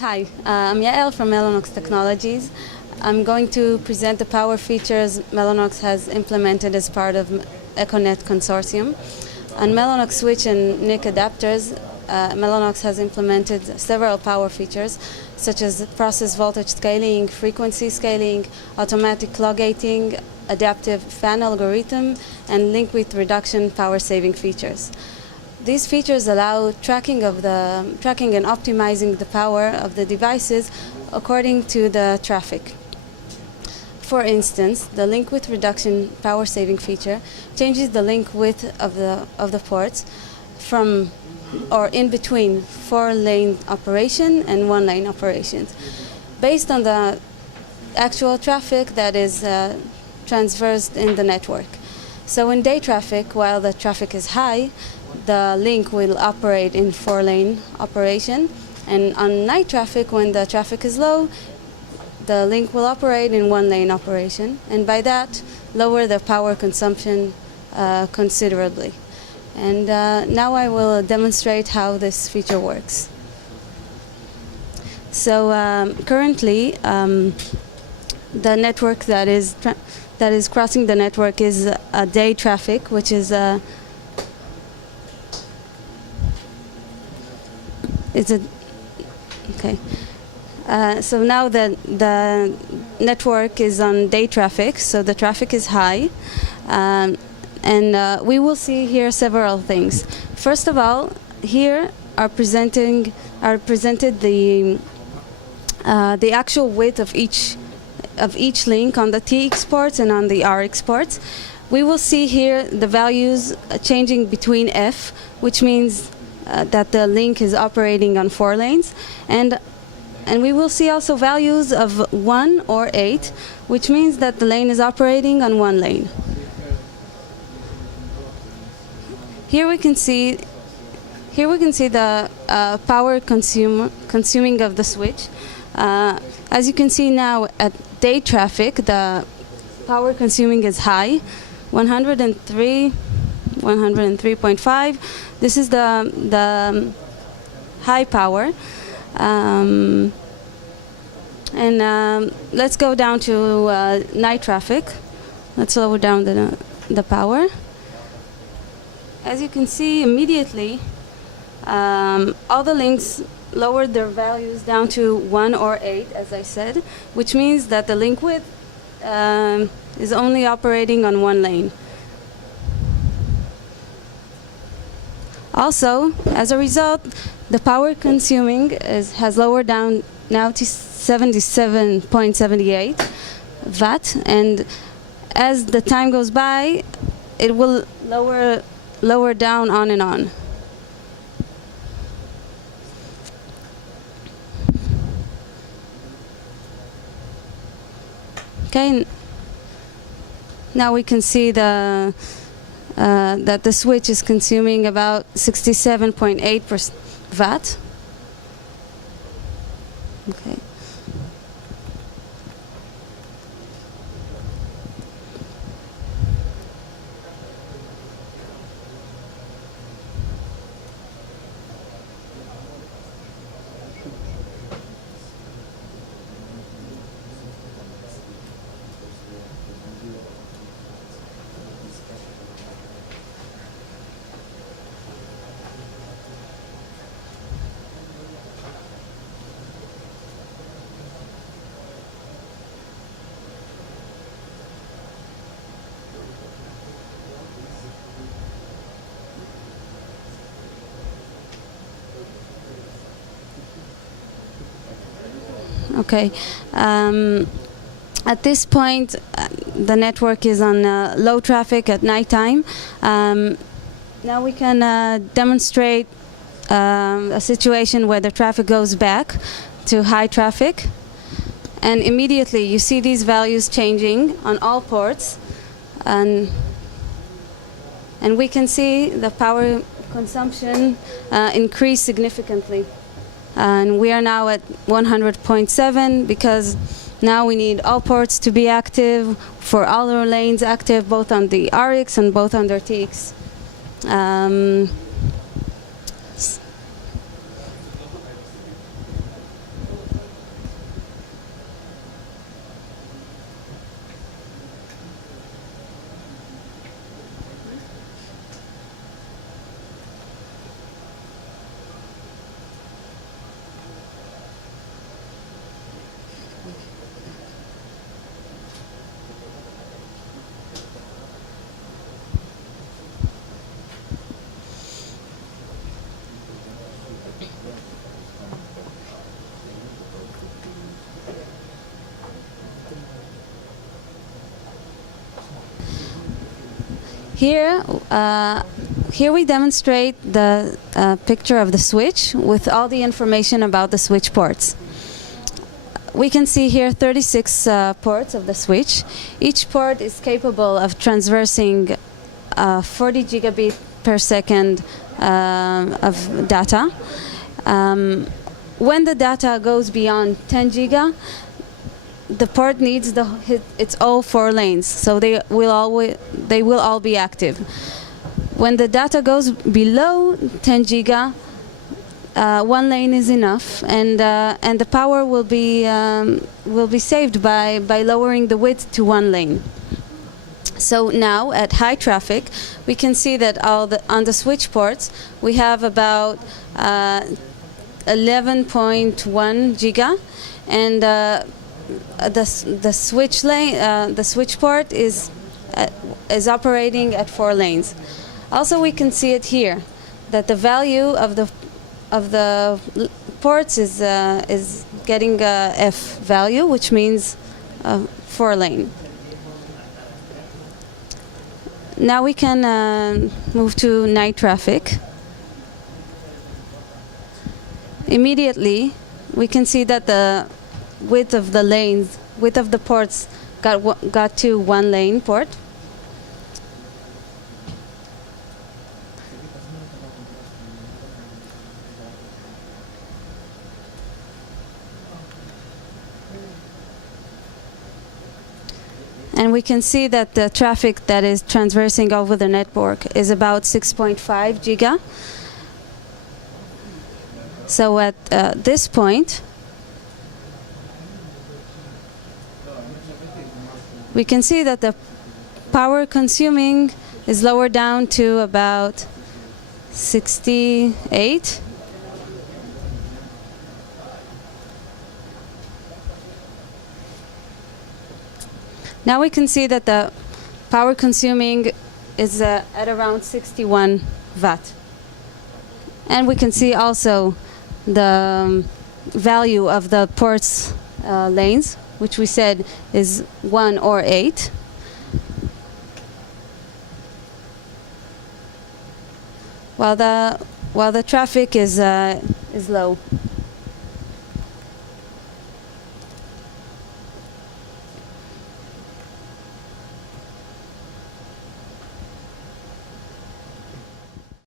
Hi, I'm Yael from Mellanox Technologies. I'm going to present the power features Mellanox has implemented as part of ECOnet consortium. On Mellanox switch and NIC adapters, Mellanox has implemented several power features such as process voltage scaling, frequency scaling, automatic clock gating, adaptive fan algorithm, and link width reduction power saving features. These features allow tracking and optimizing the power of the devices according to the traffic. For instance, the link width reduction power saving feature changes the link width of the ports from or in between 4-lane operation and 1-lane operations based on the actual traffic that is transversed in the network. So in day traffic, while the traffic is high, the link will operate in 4-lane operation, and on night traffic, when the traffic is low, the link will operate in 1-lane operation, and by that lower the power consumption considerably. And now I will demonstrate how this feature works. So currently the network that is crossing the network is a day traffic, which is okay. So now the network is on day traffic, so the traffic is high, and we will see here several things. First of all, here are presented the actual width of each link on the TX ports and on the RX ports. We will see here the values changing between F, which means that the link is operating on 4 lanes, and we will see also values of 1 or 8, which means that the lane is operating on 1 lane. Here we can see the power consuming of the switch. As you can see now, at day traffic, the power consuming is high, 103.5. This is the high power. Let's go down to night traffic. Let's lower down the power. As you can see immediately, all the links lowered their values down to 1 or 8, as I said, which means that the link width is only operating on 1 lane. Also, as a result, the power consuming has lowered down now to 77.78 watt, and as the time goes by, it will lower down on and on. Okay, now we can see that the switch is consuming about 67.8 watt. Okay. Okay. At this point, the network is on low traffic at nighttime. Now we can demonstrate a situation where the traffic goes back to high traffic, and immediately you see these values changing on all ports, and we can see the power consumption increase significantly. And we are now at 100.7 because now we need all ports to be active, for all our lanes active, both on the RX and both on their TX. Here, here we demonstrate the picture of the switch with all the information about the switch ports. We can see here 36 ports of the switch. Each port is capable of transversing 40 gigabit per second of data. When the data goes beyond 10 giga, the port needs its all 4 lanes, so they will all be active. When the data goes below 10 giga, 1 lane is enough, and the power will be saved by lowering the width to 1 lane. So now at high traffic, we can see that on the switch ports we have about 11.1 giga, and the switch port is operating at 4 lanes. Also, we can see it here that the value of the ports is getting a F value, which means 4 lane. Now we can move to night traffic. Immediately, we can see that the width of the ports got to 1 lane port. And we can see that the traffic that is transversing over the network is about 6.5 giga. So at this point, we can see that the power consuming is lowered down to about 68. Now we can see that the power consuming is at around 61 watt. And we can see also the value of the ports lanes, which we said is 1 or 8. While the traffic is low.